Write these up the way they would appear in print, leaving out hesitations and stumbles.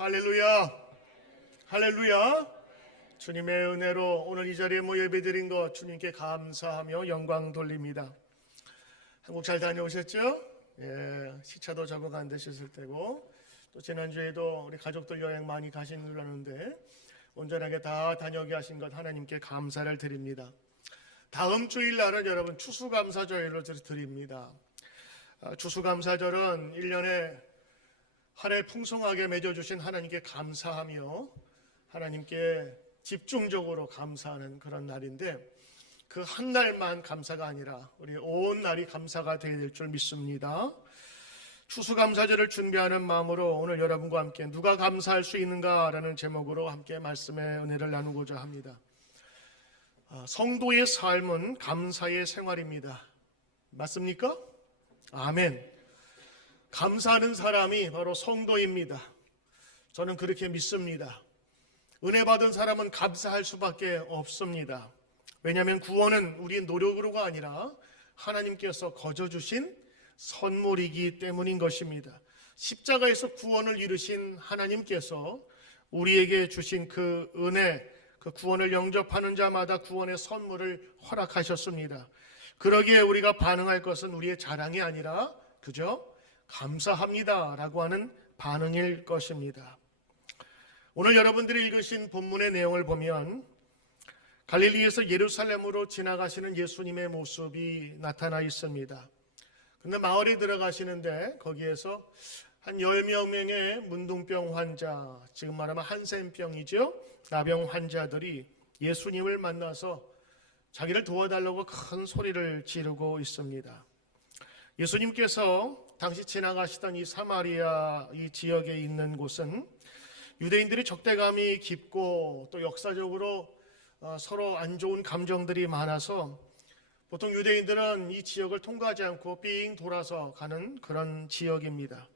할렐루야, 할렐루야. 주님의 은혜로 오늘 이 자리에 모여 예배드린 것 주님께 감사하며 영광 돌립니다. 한국 잘 다녀오셨죠? 시차도 적응 안 되셨을 테고, 또 지난주에도 우리 가족들 여행 많이 가시는데 온전하게 다 다녀오게 하신 것 하나님께 감사를 드립니다. 다음 주일날은 여러분 추수감사절로 드립니다. 추수감사절은 1년에 한 해 풍성하게 맺어주신 하나님께 감사하며 하나님께 집중적으로 감사하는 그런 날인데, 그 한 날만 감사가 아니라 우리 온 날이 감사가 되어야 될 줄 믿습니다. 추수감사절을 준비하는 마음으로 오늘 여러분과 함께 누가 감사할 수 있는가라는 제목으로 함께 말씀의 은혜를 나누고자 합니다. 성도의 삶은 감사의 생활입니다. 맞습니까? 아멘. 감사하는 사람이 바로 성도입니다. 저는 그렇게 믿습니다. 은혜 받은 사람은 감사할 수밖에 없습니다. 왜냐하면 구원은 우리의 노력으로가 아니라 하나님께서 거저 주신 선물이기 때문인 것입니다. 십자가에서 구원을 이루신 하나님께서 우리에게 주신 그 은혜, 그 구원을 영접하는 자마다 구원의 선물을 허락하셨습니다. 그러기에 우리가 반응할 것은 우리의 자랑이 아니라 그저 감사합니다 라고 하는 반응일 것입니다. 오늘 여러분들이 읽으신 본문의 내용을 보면 갈릴리에서 예루살렘으로 지나가시는 예수님의 모습이 나타나 있습니다. 근데 마을에 들어가시는데 거기에서 한 10명의 문둥병 환자, 지금 말하면 한센병이죠, 나병 환자들이 예수님을 만나서 자기를 도와달라고 큰 소리를 지르고 있습니다. 예수님께서 당시 지나가시던 이 사마리아 이 지역에 있는 곳은 유대인들이 적대감이 깊고 또 역사적으로 서로 안 좋은 감정들이 많아서 보통 유대인들은 이 지역을 통과하지 않고 삥 돌아서 가는 그런 지역입니다.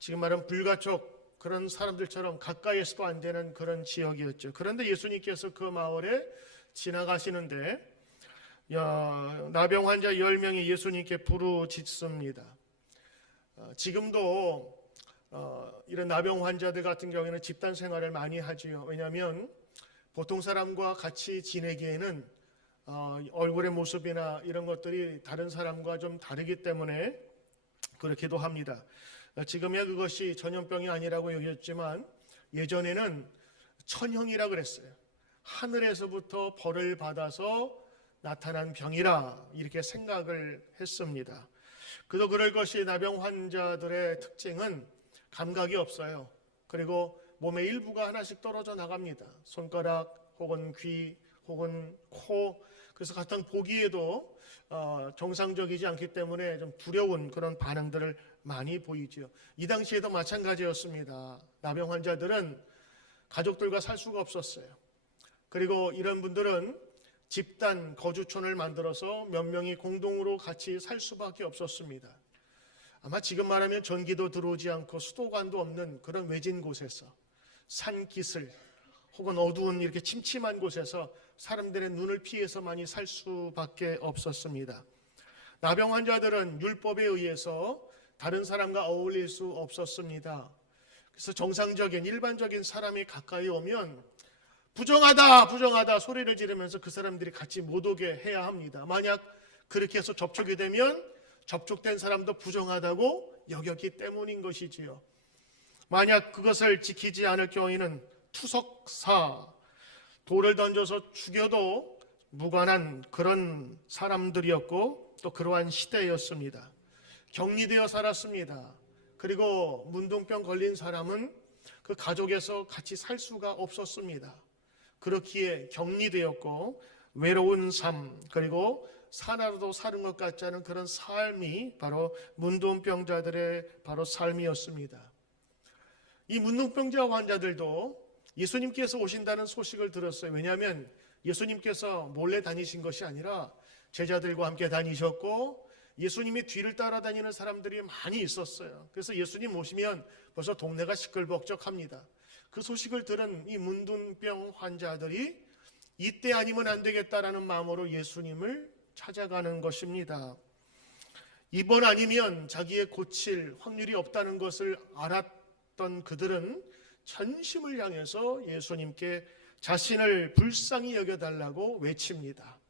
지금 말하면 불가촉 그런 사람들처럼 가까이에서도 안 되는 그런 지역이었죠. 그런데 예수님께서 그 마을에 지나가시는데 나병 환자 10명이 예수님께 부르짖습니다. 지금도 이런 나병 환자들 같은 경우에는 집단 생활을 많이 하지요. 왜냐하면 보통 사람과 같이 지내기에는 얼굴의 모습이나 이런 것들이 다른 사람과 좀 다르기 때문에 그렇기도 합니다. 지금이야 그것이 전염병이 아니라고 여겼지만 예전에는 천형이라 그랬어요. 하늘에서부터 벌을 받아서 나타난 병이라 이렇게 생각을 했습니다. 그도 그럴 것이 나병 환자들의 특징은 감각이 없어요. 그리고 몸의 일부가 하나씩 떨어져 나갑니다. 손가락 혹은 귀 혹은 코. 그래서 가장 보기에도 정상적이지 않기 때문에 좀 두려운 그런 반응들을 많이 보이죠. 이 당시에도 마찬가지였습니다. 나병 환자들은 가족들과 살 수가 없었어요. 그리고 이런 분들은 집단 거주촌을 만들어서 몇 명이 공동으로 같이 살 수밖에 없었습니다. 아마 지금 말하면 전기도 들어오지 않고 수도관도 없는 그런 외진 곳에서 산기슭 혹은 어두운 이렇게 침침한 곳에서 사람들의 눈을 피해서 많이 살 수밖에 없었습니다. 나병 환자들은 율법에 의해서 다른 사람과 어울릴 수 없었습니다. 그래서 정상적인 일반적인 사람이 가까이 오면 부정하다 부정하다 소리를 지르면서 그 사람들이 같이 못 오게 해야 합니다. 만약 그렇게 해서 접촉이 되면 접촉된 사람도 부정하다고 여겼기 때문인 것이지요. 만약 그것을 지키지 않을 경우에는 투석사, 돌을 던져서 죽여도 무관한 그런 사람들이었고 또 그러한 시대였습니다. 격리되어 살았습니다. 그리고 문둥병 걸린 사람은 그 가족에서 같이 살 수가 없었습니다. 그렇기에 격리되었고 외로운 삶, 그리고 사나로도 사는 것 같지 않은 그런 삶이 바로 문둥병자들의 바로 삶이었습니다. 이 문둥병자 환자들도 예수님께서 오신다는 소식을 들었어요. 왜냐하면 예수님께서 몰래 다니신 것이 아니라 제자들과 함께 다니셨고 예수님의 뒤를 따라다니는 사람들이 많이 있었어요. 그래서 예수님 오시면 벌써 동네가 시끌벅적합니다. 그 소식을 들은 이 문둥병 환자들이 이때 아니면 안 되겠다라는 마음으로 예수님을 찾아가는 것입니다. 이번 아니면 자기의 고칠 확률이 없다는 것을 알았던 그들은 전심을 향해서 예수님께 자신을 불쌍히 여겨달라고 외칩니다.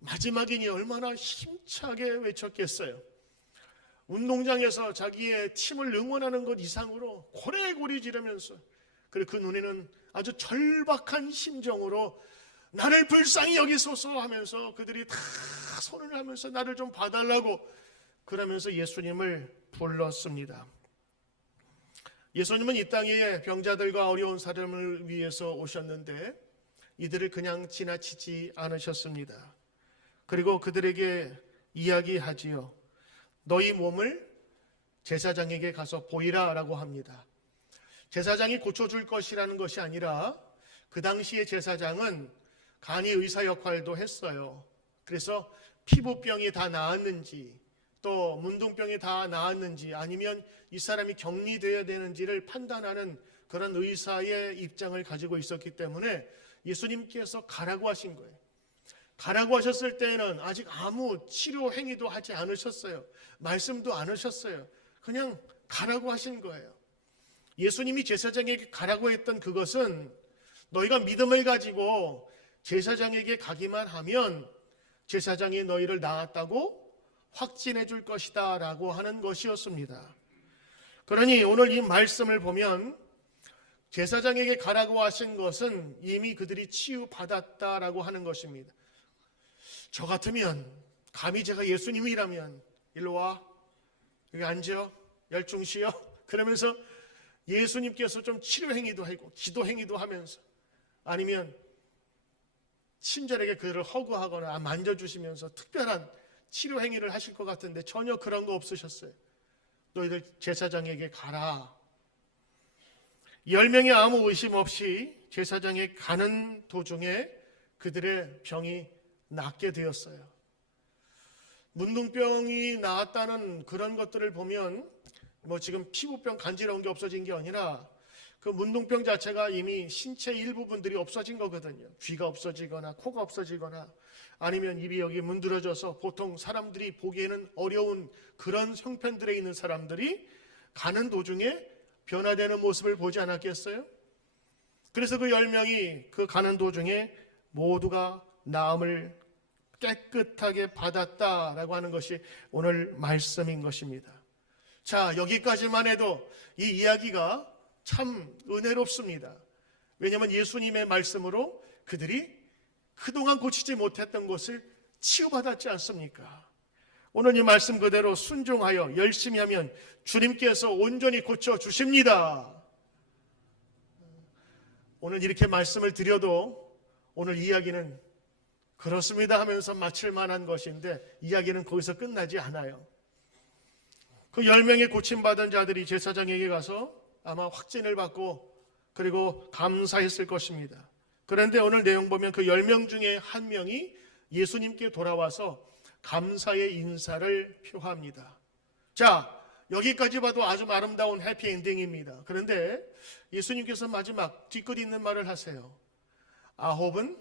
마지막이니 얼마나 힘차게 외쳤겠어요. 운동장에서 자기의 팀을 응원하는 것 이상으로 고래고래 지르면서, 그리고 그 눈에는 아주 절박한 심정으로 나를 불쌍히 여기소서 하면서 그들이 다 손을 하면서 나를 좀 봐달라고 그러면서 예수님을 불렀습니다. 예수님은 이 땅에 병자들과 어려운 사람을 위해서 오셨는데 이들을 그냥 지나치지 않으셨습니다. 그리고 그들에게 이야기하지요. 너희 몸을 제사장에게 가서 보이라 라고 합니다. 제사장이 고쳐줄 것이라는 것이 아니라 그 당시에 제사장은 간이 의사 역할도 했어요. 그래서 피부병이 다 나았는지 또 문둥병이 다 나았는지 아니면 이 사람이 격리되어야 되는지를 판단하는 그런 의사의 입장을 가지고 있었기 때문에 예수님께서 가라고 하신 거예요. 가라고 하셨을 때는 아직 아무 치료 행위도 하지 않으셨어요. 말씀도 안 하셨어요. 그냥 가라고 하신 거예요. 예수님이 제사장에게 가라고 했던 그것은 너희가 믿음을 가지고 제사장에게 가기만 하면 제사장이 너희를 낳았다고 확진해 줄 것이다 라고 하는 것이었습니다. 그러니 오늘 이 말씀을 보면 제사장에게 가라고 하신 것은 이미 그들이 치유받았다라고 하는 것입니다. 저 같으면 감히 제가 예수님이라면 일로 와, 여기 앉아, 열중시여 그러면서 예수님께서 좀 치료 행위도 하고 기도 행위도 하면서 아니면 친절하게 그들을 허구하거나 만져주시면서 특별한 치료 행위를 하실 것 같은데 전혀 그런 거 없으셨어요. 너희들 제사장에게 가라. 10명이 아무 의심 없이 제사장에 가는 도중에 그들의 병이 낫게 되었어요. 문둥병이 나았다는 그런 것들을 보면 지금 피부병 간지러운 게 없어진 게 아니라 그 문둥병 자체가 이미 신체 일부분들이 없어진 거거든요. 귀가 없어지거나 코가 없어지거나 아니면 입이 여기 문드러져서 보통 사람들이 보기에는 어려운 그런 형편들에 있는 사람들이 가는 도중에 변화되는 모습을 보지 않았겠어요? 그래서 그 10명이 그 가는 도중에 모두가 나음을 깨끗하게 받았다라고 하는 것이 오늘 말씀인 것입니다. 자, 여기까지만 해도 이 이야기가 참 은혜롭습니다. 왜냐하면 예수님의 말씀으로 그들이 그동안 고치지 못했던 것을 치유받았지 않습니까? 오늘 이 말씀 그대로 순종하여 열심히 하면 주님께서 온전히 고쳐주십니다. 오늘 이렇게 말씀을 드려도 오늘 이야기는 그렇습니다 하면서 마칠 만한 것인데 이야기는 거기서 끝나지 않아요. 그 10명의 고침받은 자들이 제사장에게 가서 아마 확진을 받고 그리고 감사했을 것입니다. 그런데 오늘 내용 보면 그 10명 중에 한 명이 예수님께 돌아와서 감사의 인사를 표합니다. 자, 여기까지 봐도 아주 아름다운 해피엔딩입니다. 그런데 예수님께서 마지막 뒤끝 있는 말을 하세요. 아홉은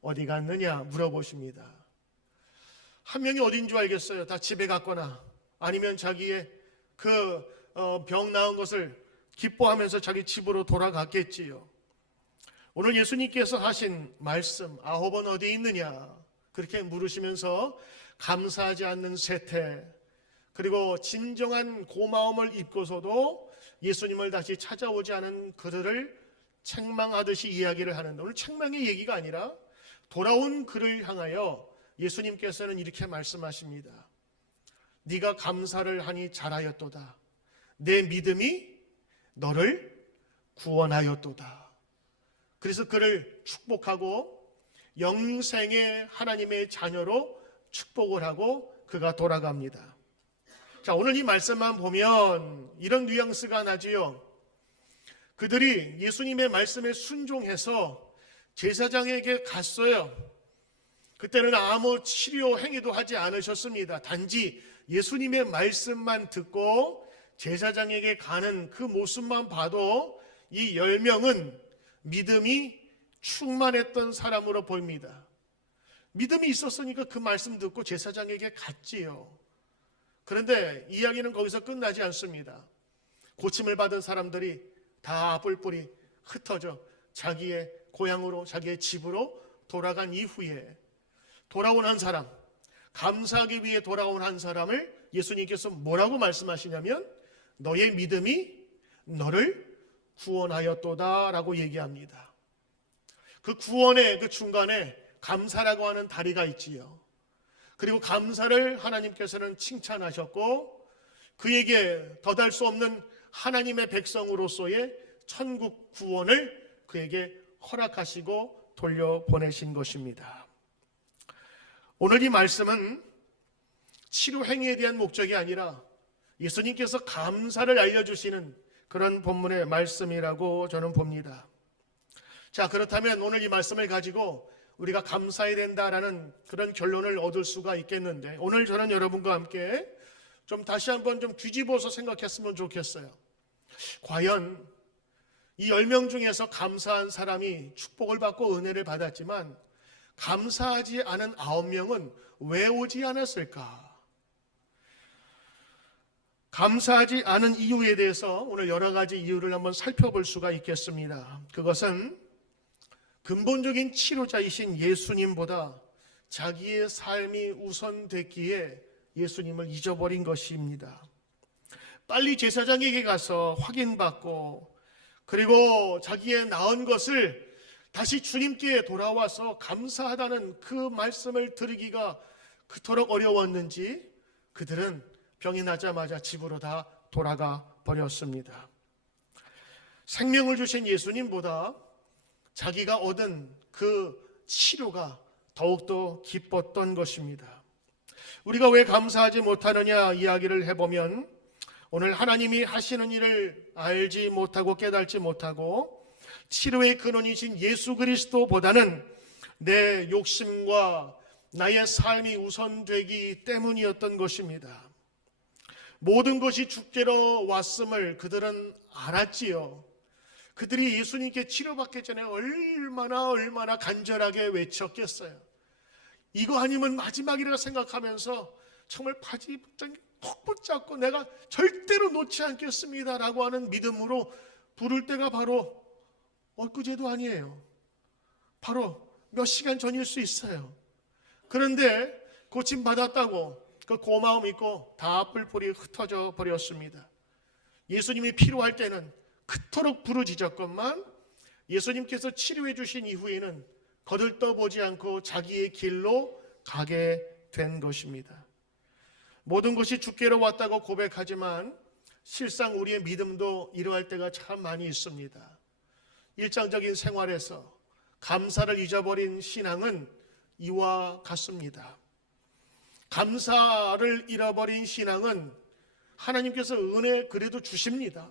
어디 갔느냐 물어보십니다. 한 명이 어딘 줄 알겠어요? 다 집에 갔거나 아니면 자기의 그 병 나은 것을 기뻐하면서 자기 집으로 돌아갔겠지요. 오늘 예수님께서 하신 말씀 아홉은 어디 있느냐 그렇게 물으시면서 감사하지 않는 세태 그리고 진정한 고마움을 입고서도 예수님을 다시 찾아오지 않은 그들을 책망하듯이 이야기를 하는데 오늘 책망의 얘기가 아니라 돌아온 그를 향하여 예수님께서는 이렇게 말씀하십니다. 네가 감사를 하니 잘하였도다. 내 믿음이 너를 구원하였도다. 그래서 그를 축복하고 영생의 하나님의 자녀로 축복을 하고 그가 돌아갑니다. 자, 오늘 이 말씀만 보면 이런 뉘앙스가 나지요. 그들이 예수님의 말씀에 순종해서 제사장에게 갔어요. 그때는 아무 치료 행위도 하지 않으셨습니다. 단지 예수님의 말씀만 듣고 제사장에게 가는 그 모습만 봐도 이 10명은 믿음이 충만했던 사람으로 보입니다. 믿음이 있었으니까 그 말씀 듣고 제사장에게 갔지요. 그런데 이야기는 거기서 끝나지 않습니다. 고침을 받은 사람들이 다 뿔뿔이 흩어져 자기의 고향으로, 자기의 집으로 돌아간 이후에 돌아온 한 사람, 감사하기 위해 돌아온 한 사람을 예수님께서 뭐라고 말씀하시냐면 너의 믿음이 너를 구원하였도다 라고 얘기합니다. 그 구원의 그 중간에 감사라고 하는 다리가 있지요. 그리고 감사를 하나님께서는 칭찬하셨고 그에게 더할 수 없는 하나님의 백성으로서의 천국 구원을 그에게 허락하시고 돌려보내신 것입니다. 오늘 이 말씀은 치료 행위에 대한 목적이 아니라 예수님께서 감사를 알려주시는 그런 본문의 말씀이라고 저는 봅니다. 자, 그렇다면 오늘 이 말씀을 가지고 우리가 감사해야 된다라는 그런 결론을 얻을 수가 있겠는데, 오늘 저는 여러분과 함께 좀 다시 한번 좀 뒤집어서 생각했으면 좋겠어요. 과연 이 10명 중에서 감사한 사람이 축복을 받고 은혜를 받았지만 감사하지 않은 9명은 왜 오지 않았을까? 감사하지 않은 이유에 대해서 오늘 여러 가지 이유를 한번 살펴볼 수가 있겠습니다. 그것은 근본적인 치료자이신 예수님보다 자기의 삶이 우선됐기에 예수님을 잊어버린 것입니다. 빨리 제사장에게 가서 확인받고 그리고 자기의 나은 것을 다시 주님께 돌아와서 감사하다는 그 말씀을 들으기가 그토록 어려웠는지 그들은 병이 나자마자 집으로 다 돌아가 버렸습니다. 생명을 주신 예수님보다 자기가 얻은 그 치료가 더욱더 기뻤던 것입니다. 우리가 왜 감사하지 못하느냐 이야기를 해보면 오늘 하나님이 하시는 일을 알지 못하고 깨닫지 못하고 치료의 근원이신 예수 그리스도보다는 내 욕심과 나의 삶이 우선되기 때문이었던 것입니다. 모든 것이 주께로 왔음을 그들은 알았지요. 그들이 예수님께 치료받기 전에 얼마나 간절하게 외쳤겠어요. 이거 아니면 마지막이라 생각하면서 정말 바지 푹 붙잡고 내가 절대로 놓지 않겠습니다 라고 하는 믿음으로 부를 때가 바로 엊그제도 아니에요. 바로 몇 시간 전일 수 있어요. 그런데 고침받았다고 그 고마움 있고 다 뿔뿔이 흩어져 버렸습니다. 예수님이 필요할 때는 그토록 부르짖었건만 예수님께서 치료해 주신 이후에는 거들떠보지 않고 자기의 길로 가게 된 것입니다. 모든 것이 주께로 왔다고 고백하지만 실상 우리의 믿음도 이러할 때가 참 많이 있습니다. 일상적인 생활에서 감사를 잊어버린 신앙은 이와 같습니다. 감사를 잃어버린 신앙은 하나님께서 은혜 그래도 주십니다.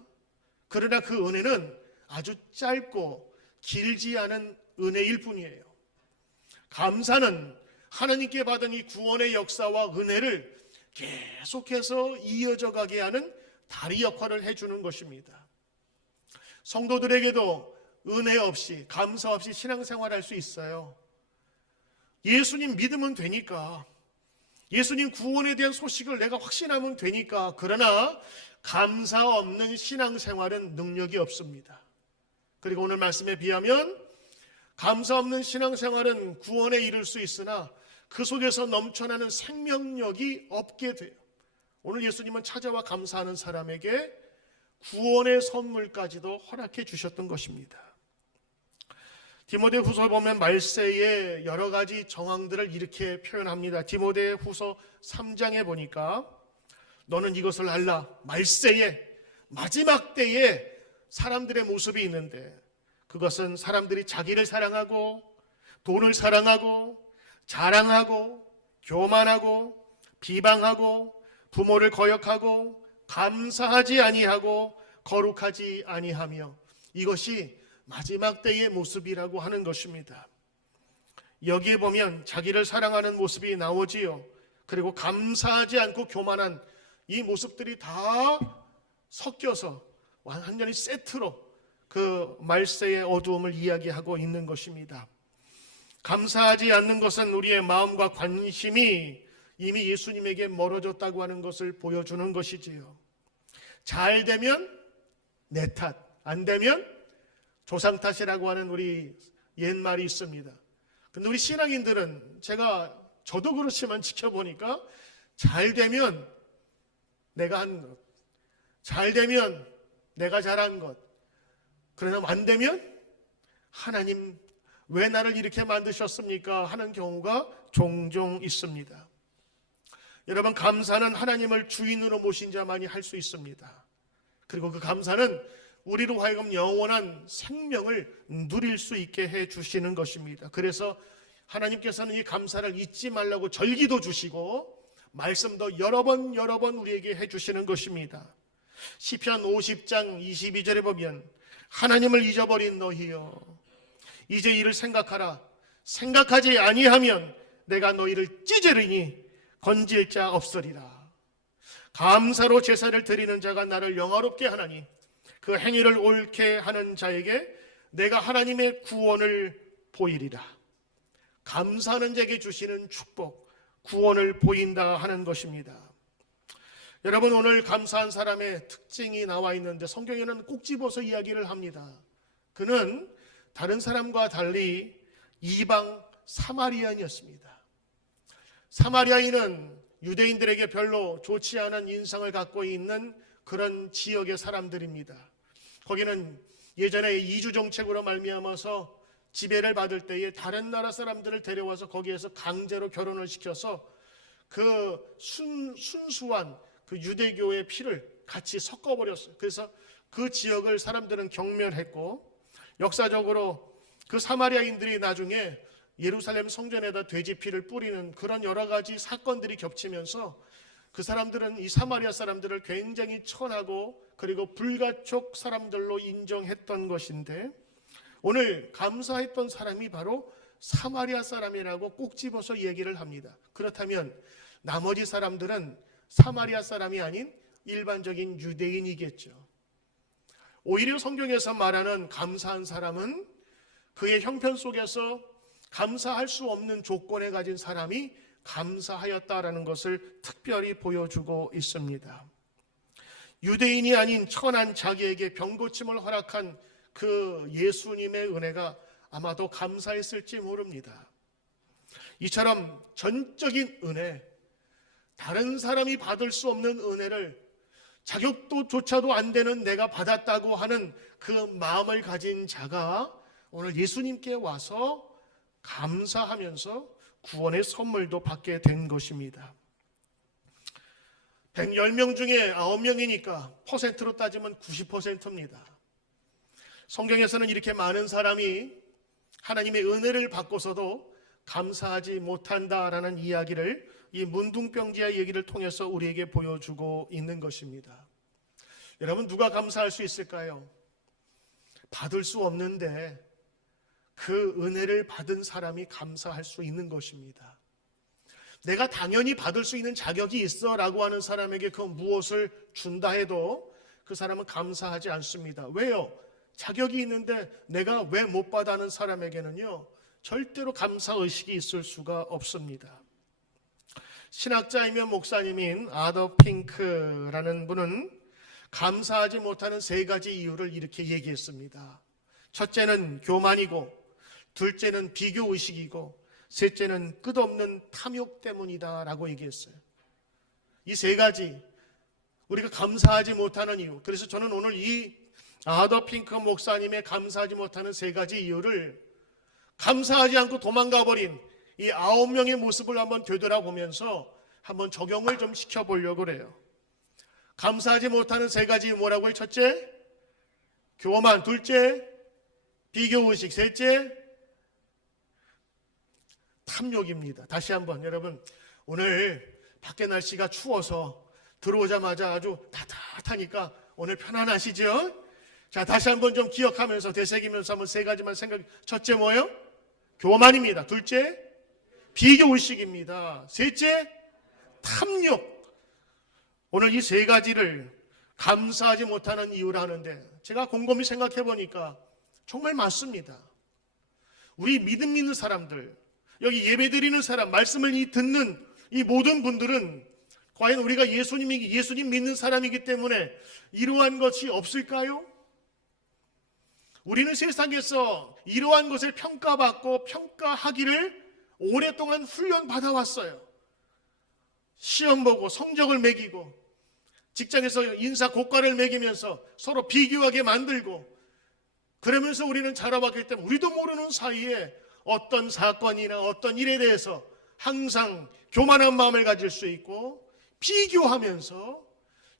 그러나 그 은혜는 아주 짧고 길지 않은 은혜일 뿐이에요. 감사는 하나님께 받은 이 구원의 역사와 은혜를 계속해서 이어져 가게 하는 다리 역할을 해주는 것입니다. 성도들에게도 은혜 없이 감사 없이 신앙생활할 수 있어요. 예수님 믿으면 되니까, 예수님 구원에 대한 소식을 내가 확신하면 되니까. 그러나 감사 없는 신앙생활은 능력이 없습니다. 그리고 오늘 말씀에 비하면 감사 없는 신앙생활은 구원에 이를 수 있으나 그 속에서 넘쳐나는 생명력이 없게 돼요. 오늘 예수님은 찾아와 감사하는 사람에게 구원의 선물까지도 허락해 주셨던 것입니다. 디모데후서 보면 말세의 여러 가지 정황들을 이렇게 표현합니다. 디모데후서 3장에 보니까 너는 이것을 알라. 말세에 마지막 때에 사람들의 모습이 있는데 그것은 사람들이 자기를 사랑하고 돈을 사랑하고 자랑하고 교만하고 비방하고 부모를 거역하고 감사하지 아니하고 거룩하지 아니하며 이것이 마지막 때의 모습이라고 하는 것입니다. 여기에 보면 자기를 사랑하는 모습이 나오지요. 그리고 감사하지 않고 교만한 이 모습들이 다 섞여서 완전히 세트로 그 말세의 어두움을 이야기하고 있는 것입니다. 감사하지 않는 것은 우리의 마음과 관심이 이미 예수님에게 멀어졌다고 하는 것을 보여주는 것이지요. 잘 되면 내 탓, 안 되면 조상 탓이라고 하는 우리 옛말이 있습니다. 근데 우리 신앙인들은 저도 그렇지만 지켜보니까 잘 되면 내가 한 것, 잘 되면 내가 잘한 것, 그러나 안 되면 하나님 왜 나를 이렇게 만드셨습니까? 하는 경우가 종종 있습니다. 여러분, 감사는 하나님을 주인으로 모신 자만이 할 수 있습니다. 그리고 그 감사는 우리로 하여금 영원한 생명을 누릴 수 있게 해주시는 것입니다. 그래서 하나님께서는 이 감사를 잊지 말라고 절기도 주시고 말씀도 여러 번 우리에게 해주시는 것입니다. 시편 50장 22절에 보면 하나님을 잊어버린 너희여 이제 이를 생각하라. 생각하지 아니하면 내가 너희를 찢으리니 건질 자 없으리라. 감사로 제사를 드리는 자가 나를 영화롭게 하나니 그 행위를 옳게 하는 자에게 내가 하나님의 구원을 보이리라. 감사하는 자에게 주시는 축복, 구원을 보인다 하는 것입니다. 여러분, 오늘 감사한 사람의 특징이 나와 있는데 성경에는 꼭 집어서 이야기를 합니다. 그는 다른 사람과 달리 이방 사마리아인이었습니다. 사마리아인은 유대인들에게 별로 좋지 않은 인상을 갖고 있는 그런 지역의 사람들입니다. 거기는 예전에 이주 정책으로 말미암아서 지배를 받을 때에 다른 나라 사람들을 데려와서 거기에서 강제로 결혼을 시켜서 그 순수한 그 유대교의 피를 같이 섞어버렸어요. 그래서 그 지역을 사람들은 경멸했고, 역사적으로 그 사마리아인들이 나중에 예루살렘 성전에다 돼지 피를 뿌리는 그런 여러 가지 사건들이 겹치면서 그 사람들은 이 사마리아 사람들을 굉장히 천하고 그리고 불가촉 사람들로 인정했던 것인데, 오늘 감사했던 사람이 바로 사마리아 사람이라고 꼭 집어서 얘기를 합니다. 그렇다면 나머지 사람들은 사마리아 사람이 아닌 일반적인 유대인이겠죠. 오히려 성경에서 말하는 감사한 사람은 그의 형편 속에서 감사할 수 없는 조건에 가진 사람이 감사하였다라는 것을 특별히 보여주고 있습니다. 유대인이 아닌 천한 자기에게 병고침을 허락한 그 예수님의 은혜가 아마도 감사했을지 모릅니다. 이처럼 전적인 은혜, 다른 사람이 받을 수 없는 은혜를 자격도조차도 안 되는 내가 받았다고 하는 그 마음을 가진 자가 오늘 예수님께 와서 감사하면서 구원의 선물도 받게 된 것입니다. 110명 중에 9명이니까 퍼센트로 따지면 90%입니다. 성경에서는 이렇게 많은 사람이 하나님의 은혜를 받고서도 감사하지 못한다라는 이야기를 이 문둥병지의 얘기를 통해서 우리에게 보여주고 있는 것입니다. 여러분, 누가 감사할 수 있을까요? 받을 수 없는데 그 은혜를 받은 사람이 감사할 수 있는 것입니다. 내가 당연히 받을 수 있는 자격이 있어 라고 하는 사람에게 그 무엇을 준다 해도 그 사람은 감사하지 않습니다. 왜요? 자격이 있는데 내가 왜 못 받아는 사람에게는요, 절대로 감사의식이 있을 수가 없습니다. 신학자이며 목사님인 아더 핑크라는 분은 감사하지 못하는 3가지 이유를 이렇게 얘기했습니다. 첫째는 교만이고, 둘째는 비교의식이고, 셋째는 끝없는 탐욕 때문이다 라고 얘기했어요. 이 3가지 우리가 감사하지 못하는 이유, 그래서 저는 오늘 이 아더 핑크 목사님의 감사하지 못하는 3가지 이유를 감사하지 않고 도망가버린 이 9명의 모습을 한번 되돌아보면서 한번 적용을 좀 시켜보려고 그래요. 감사하지 못하는 3가지 뭐라고요? 첫째, 교만. 둘째, 비교의식. 셋째, 탐욕입니다. 다시 한번 여러분, 오늘 밖에 날씨가 추워서 들어오자마자 아주 따뜻하니까 오늘 편안하시죠? 자, 다시 한번 좀 기억하면서 되새기면서 한번 3가지만 생각. 첫째 뭐예요? 교만입니다. 둘째, 비교의식입니다. 셋째, 탐욕. 오늘 이 3가지를 감사하지 못하는 이유라 하는데, 제가 곰곰이 생각해 보니까 정말 맞습니다. 우리 믿음 있는 사람들, 여기 예배 드리는 사람, 말씀을 듣는 이 모든 분들은 과연 우리가 예수님 믿는 사람이기 때문에 이러한 것이 없을까요? 우리는 세상에서 이러한 것을 평가받고 평가하기를 오랫동안 훈련받아왔어요. 시험 보고 성적을 매기고 직장에서 인사 고과를 매기면서 서로 비교하게 만들고 그러면서 우리는 자라왔기 때문에 우리도 모르는 사이에 어떤 사건이나 어떤 일에 대해서 항상 교만한 마음을 가질 수 있고 비교하면서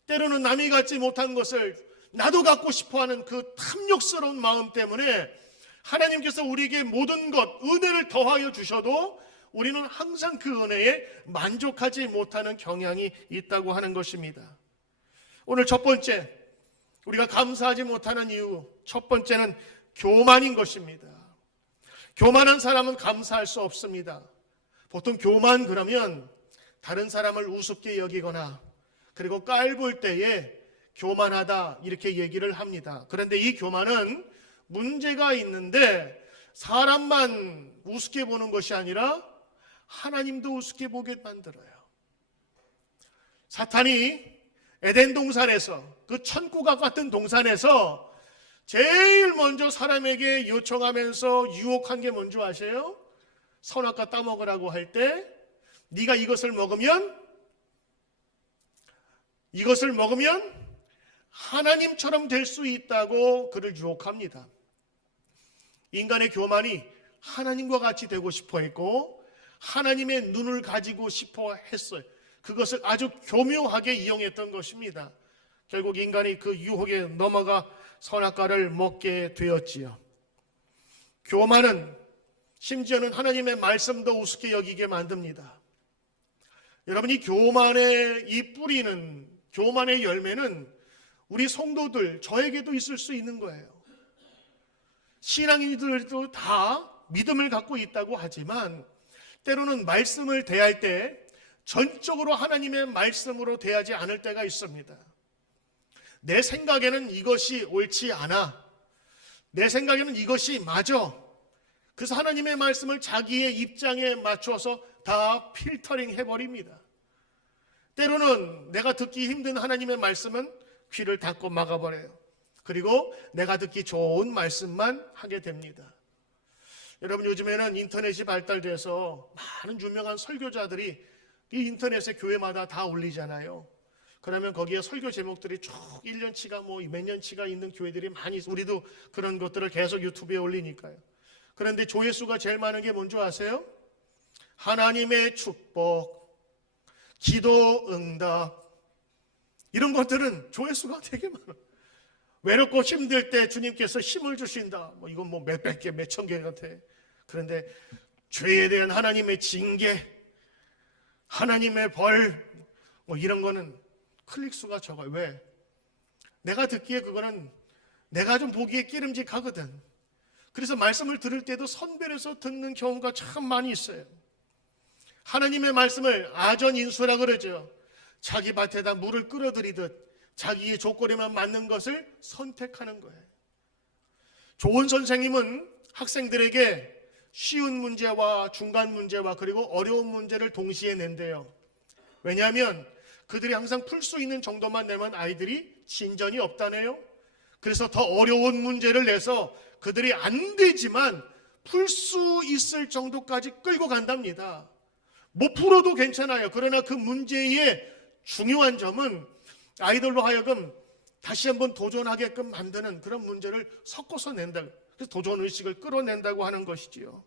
때로는 남이 갖지 못한 것을 나도 갖고 싶어하는 그 탐욕스러운 마음 때문에 하나님께서 우리에게 모든 것, 은혜를 더하여 주셔도 우리는 항상 그 은혜에 만족하지 못하는 경향이 있다고 하는 것입니다. 오늘 첫 번째, 우리가 감사하지 못하는 이유, 첫 번째는 교만인 것입니다. 교만한 사람은 감사할 수 없습니다. 보통 교만 그러면 다른 사람을 우습게 여기거나 그리고 깔볼 때에 교만하다 이렇게 얘기를 합니다. 그런데 이 교만은 문제가 있는데 사람만 우습게 보는 것이 아니라 하나님도 우습게 보게 만들어요. 사탄이 에덴 동산에서, 그 천국과 같은 동산에서 제일 먼저 사람에게 요청하면서 유혹한 게 뭔지 아세요? 선악과 따먹으라고 할 때 네가 이것을 먹으면 하나님처럼 될 수 있다고 그를 유혹합니다. 인간의 교만이 하나님과 같이 되고 싶어 했고 하나님의 눈을 가지고 싶어 했어요. 그것을 아주 교묘하게 이용했던 것입니다. 결국 인간이 그 유혹에 넘어가 선악과를 먹게 되었지요. 교만은 심지어는 하나님의 말씀도 우습게 여기게 만듭니다. 여러분, 이 교만의 이 뿌리는, 교만의 열매는 우리 성도들, 저에게도 있을 수 있는 거예요. 신앙인들도 다 믿음을 갖고 있다고 하지만 때로는 말씀을 대할 때 전적으로 하나님의 말씀으로 대하지 않을 때가 있습니다. 내 생각에는 이것이 옳지 않아. 내 생각에는 이것이 맞아. 그래서 하나님의 말씀을 자기의 입장에 맞춰서 다 필터링 해버립니다. 때로는 내가 듣기 힘든 하나님의 말씀은 귀를 닫고 막아버려요. 그리고 내가 듣기 좋은 말씀만 하게 됩니다. 여러분, 요즘에는 인터넷이 발달돼서 많은 유명한 설교자들이 이 인터넷에 교회마다 다 올리잖아요. 그러면 거기에 설교 제목들이 쭉 1년치가 몇 년치가 있는 교회들이 많이 있어요. 우리도 그런 것들을 계속 유튜브에 올리니까요. 그런데 조회수가 제일 많은 게 뭔지 아세요? 하나님의 축복, 기도 응답, 이런 것들은 조회수가 되게 많아요. 외롭고 힘들 때 주님께서 힘을 주신다. 이건 몇백 개, 몇천 개 같아. 그런데 죄에 대한 하나님의 징계, 하나님의 벌, 이런 거는 클릭수가 적어요. 왜? 내가 듣기에 그거는 내가 좀 보기에 끼름직하거든. 그래서 말씀을 들을 때도 선별해서 듣는 경우가 참 많이 있어요. 하나님의 말씀을 아전인수라 그러죠. 자기 밭에다 물을 끌어들이듯 자기의 조건에만 맞는 것을 선택하는 거예요. 좋은 선생님은 학생들에게 쉬운 문제와 중간 문제와 그리고 어려운 문제를 동시에 낸대요. 왜냐하면 그들이 항상 풀 수 있는 정도만 내면 아이들이 진전이 없다네요. 그래서 더 어려운 문제를 내서 그들이 안 되지만 풀 수 있을 정도까지 끌고 간답니다. 못 풀어도 괜찮아요. 그러나 그 문제의 중요한 점은 아이들로 하여금 다시 한번 도전하게끔 만드는 그런 문제를 섞어서 낸다. 그래서 도전의식을 끌어낸다고 하는 것이지요.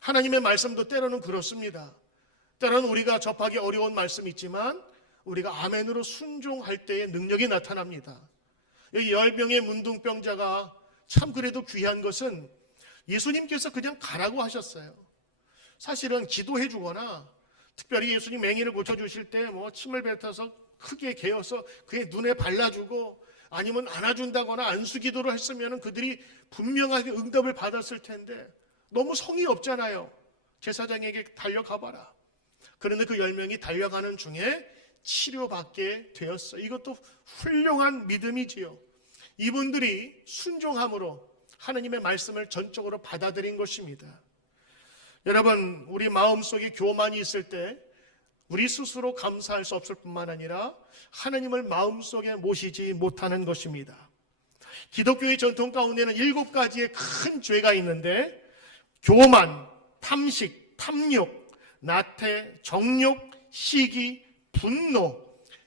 하나님의 말씀도 때로는 그렇습니다. 때로는 우리가 접하기 어려운 말씀이 있지만 우리가 아멘으로 순종할 때의 능력이 나타납니다. 이 10명의 문둥병자가 참 그래도 귀한 것은 예수님께서 그냥 가라고 하셨어요. 사실은 기도해 주거나 특별히 예수님 맹인을 고쳐주실 때 침을 뱉어서 크게 개어서 그의 눈에 발라주고 아니면 안아준다거나 안수기도를 했으면 그들이 분명하게 응답을 받았을 텐데 너무 성의 없잖아요. 제사장에게 달려가봐라. 그런데 그 10명이 달려가는 중에 치료받게 되었어요. 이것도 훌륭한 믿음이지요. 이분들이 순종함으로 하나님의 말씀을 전적으로 받아들인 것입니다. 여러분, 우리 마음속에 교만이 있을 때 우리 스스로 감사할 수 없을 뿐만 아니라 하나님을 마음속에 모시지 못하는 것입니다. 기독교의 전통 가운데는 7가지의 큰 죄가 있는데 교만, 탐식, 탐욕, 나태, 정욕, 시기, 분노,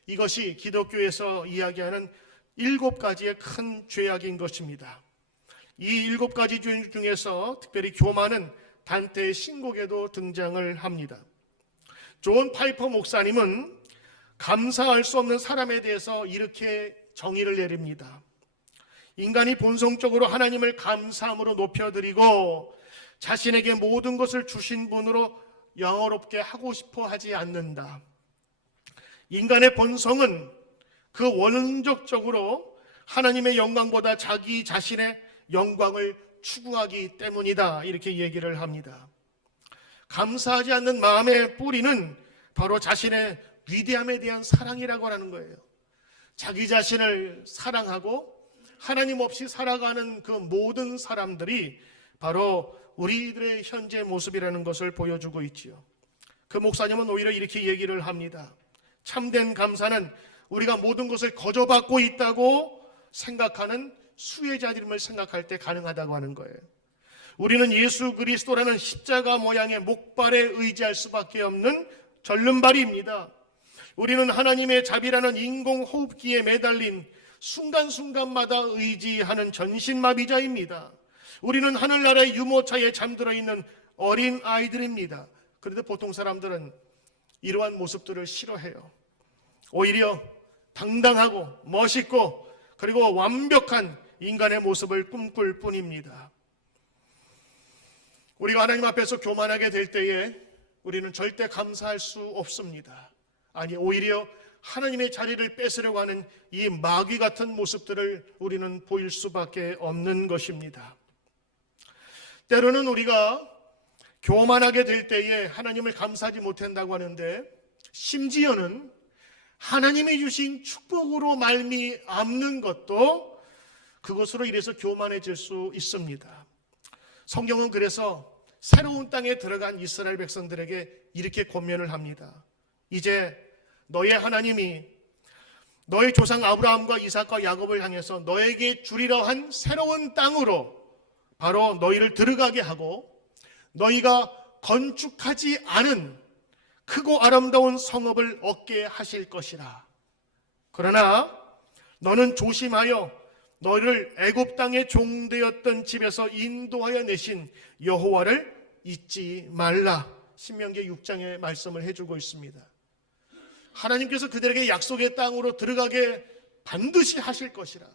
이것이 기독교에서 이야기하는 7가지의 큰 죄악인 것입니다. 이 7가지 죄 중에서 특별히 교만은 단테의 신곡에도 등장을 합니다. 존 파이퍼 목사님은 감사할 수 없는 사람에 대해서 이렇게 정의를 내립니다. 인간이 본성적으로 하나님을 감사함으로 높여드리고 자신에게 모든 것을 주신 분으로 영화롭게 하고 싶어 하지 않는다. 인간의 본성은 그 원적적으로 하나님의 영광보다 자기 자신의 영광을 추구하기 때문이다, 이렇게 얘기를 합니다. 감사하지 않는 마음의 뿌리는 바로 자신의 위대함에 대한 사랑이라고 하는 거예요. 자기 자신을 사랑하고 하나님 없이 살아가는 그 모든 사람들이 바로 우리들의 현재 모습이라는 것을 보여주고 있지요. 그 목사님은 오히려 이렇게 얘기를 합니다. 참된 감사는 우리가 모든 것을 거저받고 있다고 생각하는 수혜자임을 생각할 때 가능하다고 하는 거예요. 우리는 예수 그리스도라는 십자가 모양의 목발에 의지할 수밖에 없는 절름발이입니다. 우리는 하나님의 자비라는 인공호흡기에 매달린 순간순간마다 의지하는 전신마비자입니다. 우리는 하늘나라의 유모차에 잠들어 있는 어린 아이들입니다. 그런데 보통 사람들은 이러한 모습들을 싫어해요. 오히려 당당하고 멋있고 그리고 완벽한 인간의 모습을 꿈꿀 뿐입니다. 우리가 하나님 앞에서 교만하게 될 때에 우리는 절대 감사할 수 없습니다. 아니, 오히려 하나님의 자리를 뺏으려고 하는 이 마귀 같은 모습들을 우리는 보일 수밖에 없는 것입니다. 때로는 우리가 교만하게 될 때에 하나님을 감사하지 못한다고 하는데, 심지어는 하나님이 주신 축복으로 말미암는 것도 그것으로 인해서 교만해질 수 있습니다. 성경은 그래서 새로운 땅에 들어간 이스라엘 백성들에게 이렇게 권면을 합니다. 이제 너의 하나님이 너의 조상 아브라함과 이삭과 야곱을 향해서 너에게 주리라 한 새로운 땅으로 바로 너희를 들어가게 하고 너희가 건축하지 않은 크고 아름다운 성읍을 얻게 하실 것이라. 그러나 너는 조심하여 너희를 애굽 땅의 종되었던 집에서 인도하여 내신 여호와를 잊지 말라. 신명기 6장의 말씀을 해주고 있습니다. 하나님께서 그들에게 약속의 땅으로 들어가게 반드시 하실 것이라.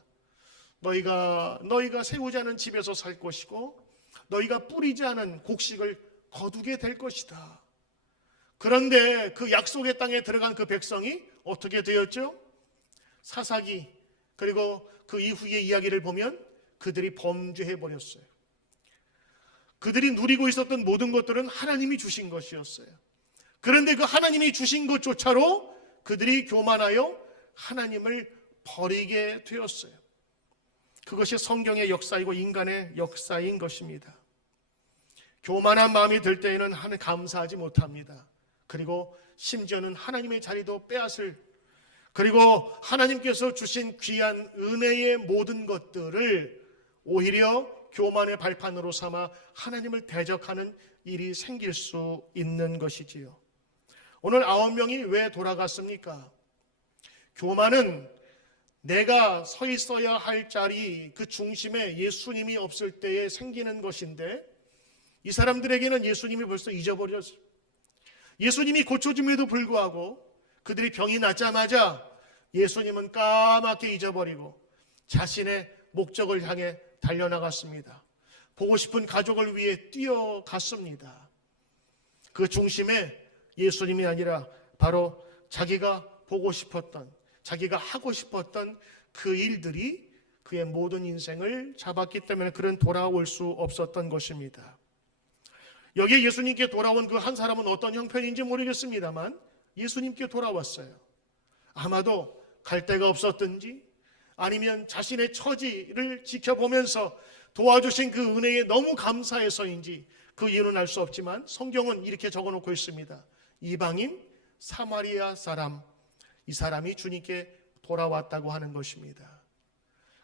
너희가 세우지 않은 집에서 살 것이고 너희가 뿌리지 않은 곡식을 거두게 될 것이다. 그런데 그 약속의 땅에 들어간 그 백성이 어떻게 되었죠? 사사기 그리고 그 이후의 이야기를 보면 그들이 범죄해 버렸어요. 그들이 누리고 있었던 모든 것들은 하나님이 주신 것이었어요. 그런데 그 하나님이 주신 것조차로 그들이 교만하여 하나님을 버리게 되었어요. 그것이 성경의 역사이고 인간의 역사인 것입니다. 교만한 마음이 들 때에는 하나님 감사하지 못합니다. 그리고 심지어는 하나님의 자리도 빼앗을, 그리고 하나님께서 주신 귀한 은혜의 모든 것들을 오히려 교만의 발판으로 삼아 하나님을 대적하는 일이 생길 수 있는 것이지요. 오늘 9명이 왜 돌아갔습니까? 교만은 내가 서 있어야 할 자리 그 중심에 예수님이 없을 때에 생기는 것인데 이 사람들에게는 예수님이 벌써 잊어버렸어요. 예수님이 고쳐줌에도 불구하고 그들이 병이 낫자마자 예수님은 까맣게 잊어버리고 자신의 목적을 향해 달려나갔습니다. 보고 싶은 가족을 위해 뛰어갔습니다. 그 중심에 예수님이 아니라 바로 자기가 보고 싶었던, 자기가 하고 싶었던 그 일들이 그의 모든 인생을 잡았기 때문에 그는 돌아올 수 없었던 것입니다. 여기에 예수님께 돌아온 그 한 사람은 어떤 형편인지 모르겠습니다만 예수님께 돌아왔어요. 아마도 갈 데가 없었든지 아니면 자신의 처지를 지켜보면서 도와주신 그 은혜에 너무 감사해서인지 그 이유는 알 수 없지만 성경은 이렇게 적어놓고 있습니다. 이방인 사마리아 사람, 이 사람이 주님께 돌아왔다고 하는 것입니다.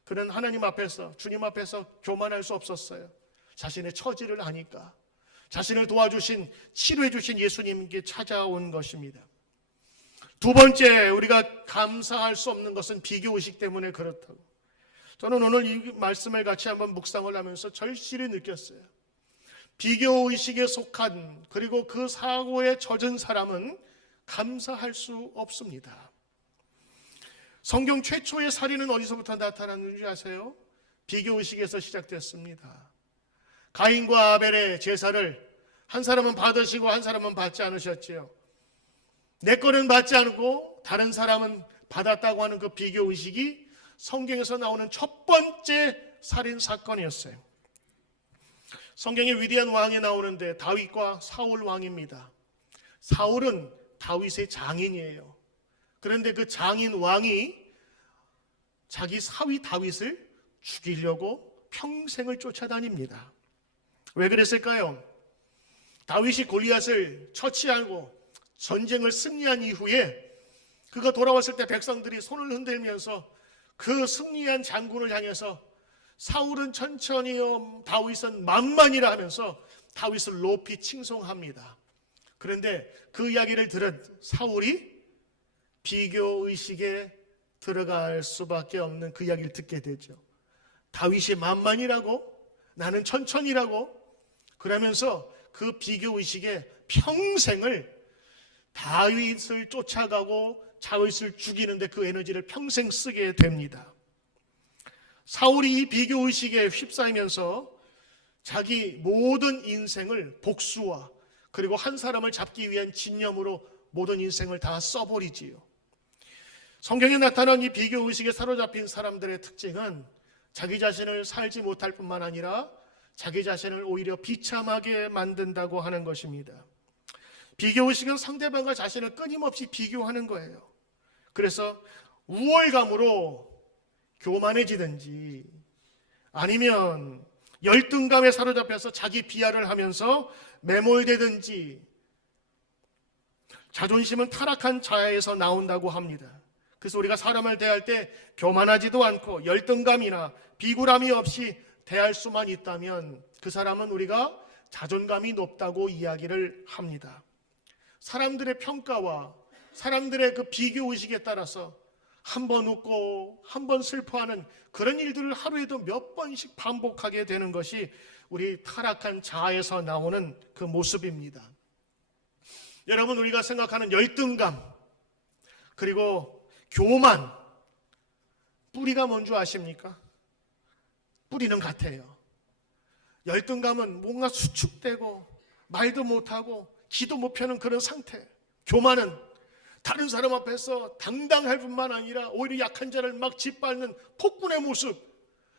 그는 하나님 앞에서, 주님 앞에서 교만할 수 없었어요. 자신의 처지를 아니까. 자신을 도와주신, 치료해 주신 예수님께 찾아온 것입니다. 두 번째, 우리가 감사할 수 없는 것은 비교의식 때문에 그렇다고. 저는 오늘 이 말씀을 같이 한번 묵상을 하면서 절실히 느꼈어요. 비교의식에 속한, 그리고 그 사고에 젖은 사람은 감사할 수 없습니다. 성경 최초의 살인은 어디서부터 나타났는지 아세요? 비교의식에서 시작됐습니다. 가인과 아벨의 제사를 한 사람은 받으시고 한 사람은 받지 않으셨지요. 내 거는 받지 않고 다른 사람은 받았다고 하는 그 비교의식이 성경에서 나오는 첫 번째 살인 사건이었어요. 성경에 위대한 왕이 나오는데 다윗과 사울 왕입니다. 사울은 다윗의 장인이에요. 그런데 그 장인 왕이 자기 사위 다윗을 죽이려고 평생을 쫓아다닙니다. 왜 그랬을까요? 다윗이 골리앗을 처치하고 전쟁을 승리한 이후에 그가 돌아왔을 때 백성들이 손을 흔들면서 그 승리한 장군을 향해서 사울은 천천히요, 다윗은 만만이라 하면서 다윗을 높이 칭송합니다. 그런데 그 이야기를 들은 사울이 비교의식에 들어갈 수밖에 없는 그 이야기를 듣게 되죠. 다윗이 만만이라고, 나는 천천히라고, 그러면서 그 비교의식에 평생을 다윗을 쫓아가고 다윗을 죽이는데 그 에너지를 평생 쓰게 됩니다. 사울이 이 비교의식에 휩싸이면서 자기 모든 인생을 복수와 그리고 한 사람을 잡기 위한 진념으로 모든 인생을 다 써버리지요. 성경에 나타난 이 비교의식에 사로잡힌 사람들의 특징은 자기 자신을 살지 못할 뿐만 아니라 자기 자신을 오히려 비참하게 만든다고 하는 것입니다. 비교의식은 상대방과 자신을 끊임없이 비교하는 거예요. 그래서 우월감으로 교만해지든지 아니면 열등감에 사로잡혀서 자기 비하를 하면서 매몰되든지, 자존심은 타락한 자아에서 나온다고 합니다. 그래서 우리가 사람을 대할 때 교만하지도 않고 열등감이나 비굴함이 없이 대할 수만 있다면 그 사람은 우리가 자존감이 높다고 이야기를 합니다. 사람들의 평가와 사람들의 그 비교의식에 따라서 한 번 웃고 한 번 슬퍼하는 그런 일들을 하루에도 몇 번씩 반복하게 되는 것이 우리 타락한 자아에서 나오는 그 모습입니다. 여러분, 우리가 생각하는 열등감 그리고 교만, 뿌리가 뭔 줄 아십니까? 뿌리는 같아요. 열등감은 뭔가 수축되고 말도 못하고 기도 못 펴는 그런 상태. 교만은 다른 사람 앞에서 당당할 뿐만 아니라 오히려 약한 자를 막 짓밟는 폭군의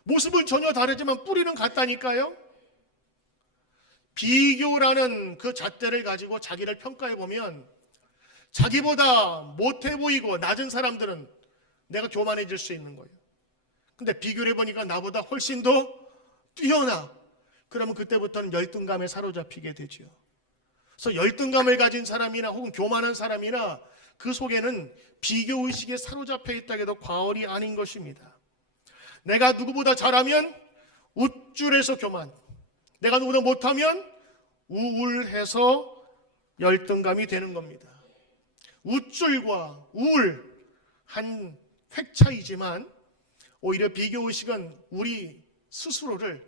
모습은 전혀 다르지만 뿌리는 같다니까요. 비교라는 그 잣대를 가지고 자기를 평가해 보면 자기보다 못해 보이고 낮은 사람들은 내가 교만해질 수 있는 거예요. 근데 비교를 해보니까 나보다 훨씬 더 뛰어나. 그러면 그때부터는 열등감에 사로잡히게 되죠. 그래서 열등감을 가진 사람이나 혹은 교만한 사람이나 그 속에는 비교의식에 사로잡혀 있다고 해도 과언이 아닌 것입니다. 내가 누구보다 잘하면 우쭐해서 교만, 내가 누구보다 못하면 우울해서 열등감이 되는 겁니다. 우쭐과 우울 한 획차이지만 오히려 비교의식은 우리 스스로를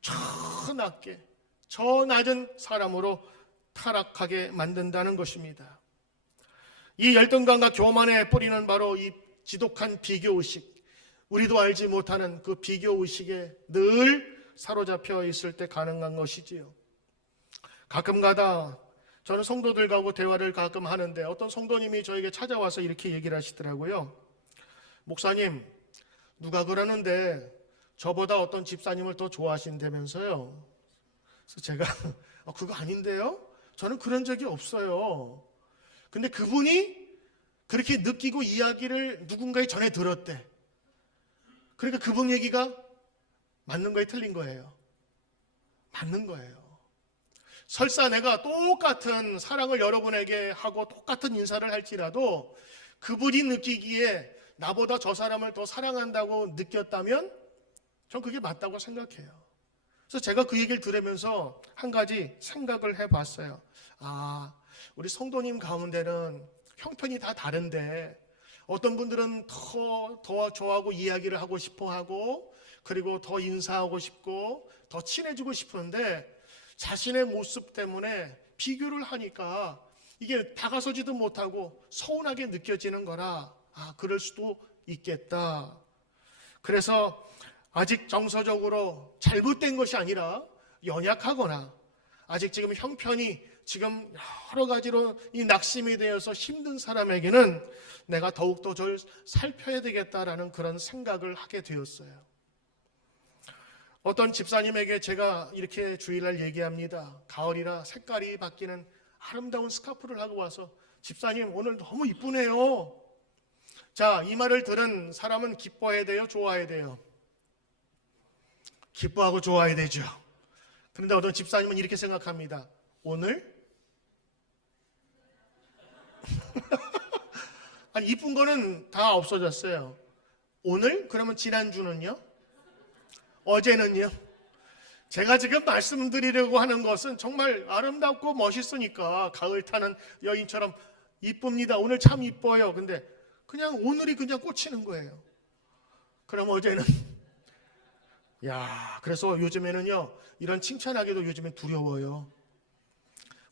저 낮게, 저 낮은 사람으로 타락하게 만든다는 것입니다. 이 열등감과 교만의 뿌리는 바로 이 지독한 비교의식, 우리도 알지 못하는 그 비교의식에 늘 사로잡혀 있을 때 가능한 것이지요. 가끔가다 저는 성도들하고 대화를 가끔 하는데 어떤 성도님이 저에게 찾아와서 이렇게 얘기를 하시더라고요. 목사님, 누가 그러는데 저보다 어떤 집사님을 더 좋아하신다면서요. 그래서 제가 그거 아닌데요? 저는 그런 적이 없어요. 근데 그분이 그렇게 느끼고 이야기를 누군가에 전해 들었대. 그러니까 그분 얘기가 맞는 거에 틀린 거예요. 맞는 거예요. 설사 내가 똑같은 사랑을 여러분에게 하고 똑같은 인사를 할지라도 그분이 느끼기에 나보다 저 사람을 더 사랑한다고 느꼈다면 전 그게 맞다고 생각해요. 그래서 제가 그 얘기를 들으면서 한 가지 생각을 해봤어요. 우리 성도님 가운데는 형편이 다 다른데 어떤 분들은 더 저하고 이야기를 하고 싶어 하고, 그리고 더 인사하고 싶고 더 친해지고 싶은데 자신의 모습 때문에 비교를 하니까 이게 다가서지도 못하고 서운하게 느껴지는 거라, 그럴 수도 있겠다. 그래서 아직 정서적으로 잘못된 것이 아니라 연약하거나 아직 지금 형편이 지금 여러 가지로 이 낙심이 되어서 힘든 사람에게는 내가 더욱더 저를 살펴야 되겠다라는 그런 생각을 하게 되었어요. 어떤 집사님에게 제가 이렇게 주일날 얘기합니다. 가을이라 색깔이 바뀌는 아름다운 스카프를 하고 와서, 집사님 오늘 너무 이쁘네요. 자, 이 말을 들은 사람은 기뻐해야 돼요? 좋아해야 돼요? 기뻐하고 좋아해야 되죠. 그런데 어떤 집사님은 이렇게 생각합니다. 오늘? 아니, 이쁜 거는 다 없어졌어요. 오늘? 그러면 지난주는요? 어제는요? 제가 지금 말씀드리려고 하는 것은 정말 아름답고 멋있으니까 가을 타는 여인처럼 이쁩니다. 오늘 참 이뻐요. 근데 그냥 오늘이 그냥 꽂히는 거예요. 그럼 어제는? 그래서 요즘에는요, 이런 칭찬하기도 요즘엔 두려워요.